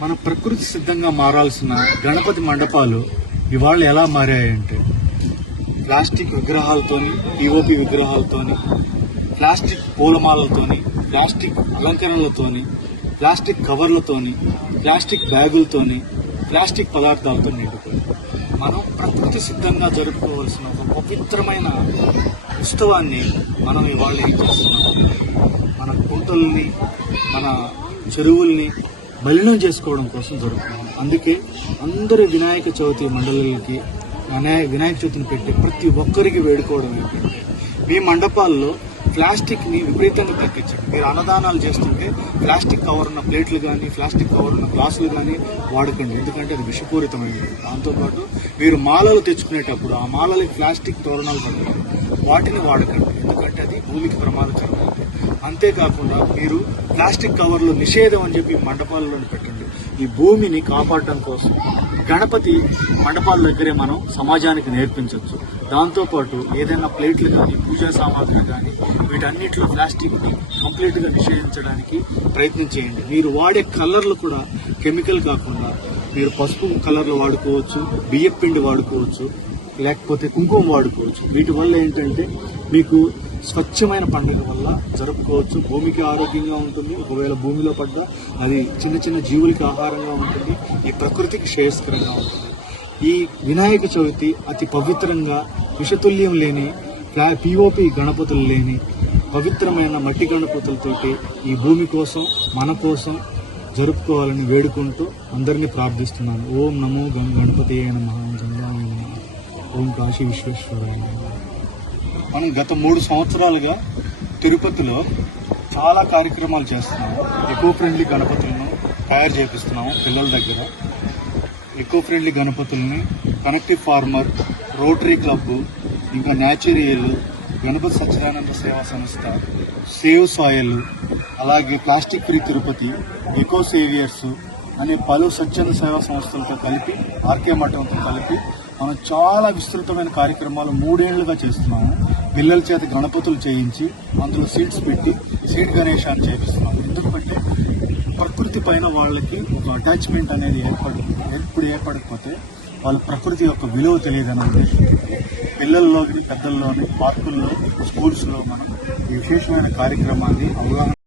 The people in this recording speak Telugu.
మన ప్రకృతి సిద్ధంగా మారాల్సిన గణపతి మండపాలు ఇవాళ ఎలా మారాయంటే ప్లాస్టిక్ విగ్రహాలతోని, పిఓపి విగ్రహాలతోని, ప్లాస్టిక్ పూలమాలతోని, ప్లాస్టిక్ అలంకరణలతోని, ప్లాస్టిక్ కవర్లతోని, ప్లాస్టిక్ బ్యాగులతోని, ప్లాస్టిక్ పదార్థాలతో నిండిపోయి మనం ప్రకృతి సిద్ధంగా జరుపుకోవాల్సిన ఒక పవిత్రమైన ఉత్సవాన్ని మనం ఇవాళ ఏం చేస్తున్నాం, మన కుంటల్ని, మన చెరువుల్ని మలినం చేసుకోవడం కోసం జరుగుతున్నాం. అందుకే అందరు వినాయక చవితి మండలికి వినాయక చవితిని పెట్టి ప్రతి ఒక్కరికి వేడుకోవడం ఏంటంటే మీ మండపాల్లో ప్లాస్టిక్ ని విపరీతంగా తగ్గించండి. మీరు అన్నదానాలు చేస్తుంటే ప్లాస్టిక్ కవర్ ఉన్న ప్లేట్లు కానీ, ప్లాస్టిక్ కవర్ ఉన్న గ్లాసులు కానీ వాడకండి. ఎందుకంటే అది విషపూరితమైనది. దాంతోపాటు మీరు మాలలు తెచ్చుకునేటప్పుడు ఆ మాలలకి ప్లాస్టిక్ తోరణాలు పడకండి, వాటిని వాడకండి. ఎందుకంటే అది భూమికి ప్రమాదకరం. అంతేకాకుండా మీరు ప్లాస్టిక్ కవర్లు నిషేధం అని చెప్పి మండపాలలో పెట్టండి. ఈ భూమిని కాపాడడం కోసం గణపతి మండపాల దగ్గరే మనం సమాజానికి నేర్పించవచ్చు. దాంతోపాటు ఏదైనా ప్లేట్లు కానీ, పూజా సామాగ్రి కానీ, వీటన్నిటిలో ప్లాస్టిక్ని కంప్లీట్గా నిషేధించడానికి ప్రయత్నం చేయండి. మీరు వాడే కలర్లు కూడా కెమికల్ కాకుండా మీరు పసుపు కలర్లు వాడుకోవచ్చు, బియ్యపు పిండి వాడుకోవచ్చు, లేకపోతే కుంకుమ వాడుకోవచ్చు. వీటి వల్ల ఏంటంటే మీకు స్వచ్ఛమైన పండుగ వల్ల జరుపుకోవచ్చు. భూమికి ఆరోగ్యంగా ఉంటుంది. ఒకవేళ భూమిలో పడ్డా అది చిన్న చిన్న జీవులకి ఆహారంగా ఉంటుంది. ఈ ప్రకృతికి శ్రేయస్కరంగా ఉంటుంది. ఈ వినాయక చవితి అతి పవిత్రంగా, విషతుల్యం లేని, పిఓపి గణపతులు లేని పవిత్రమైన మట్టి గణపతులతోటి ఈ భూమి కోసం, మన కోసం జరుపుకోవాలని వేడుకుంటూ అందరినీ ప్రార్థిస్తున్నాను. ఓం నమో గణపతి అయిన మహాజంగాయ, ఓం కాశీ విశ్వేశ్వరాయ. మనం గత 3 సంవత్సరాలుగా తిరుపతిలో చాలా కార్యక్రమాలు చేస్తున్నాము. ఎకో ఫ్రెండ్లీ గణపతులను తయారు చేపిస్తున్నాము పిల్లల దగ్గర. ఎకో ఫ్రెండ్లీ గణపతుల్ని కనెక్టివ్ ఫార్మర్, రోటరీ క్లబ్, ఇంకా natural, Ganapati Satyanarayana Seva Sanstha, save soil, అలాగే plastic free Tirupati, eco saviours అనే పలు స్వచ్ఛంద సేవా సంస్థలతో కలిపి, ఆర్కే మఠంతో కలిపి మనం చాలా విస్తృతమైన కార్యక్రమాలు 3 ఏళ్లుగా చేస్తున్నాము. పిల్లల చేత గణపతులు చేయించి అందులో సీడ్స్ పెట్టి సీడ్ గణేశాన్ని చేపిస్తున్నాము. ఎందుకంటే ప్రకృతి పైన వాళ్ళకి ఒక అటాచ్మెంట్ అనేది ఏర్పడకపోతే వాళ్ళ ప్రకృతి యొక్క విలువ తెలియదని ఉద్దేశం. పిల్లల్లోని, పెద్దల్లోని, పార్కుల్లో, స్కూల్స్లో మనం ఈ విశేషమైన కార్యక్రమాన్ని అవగాహన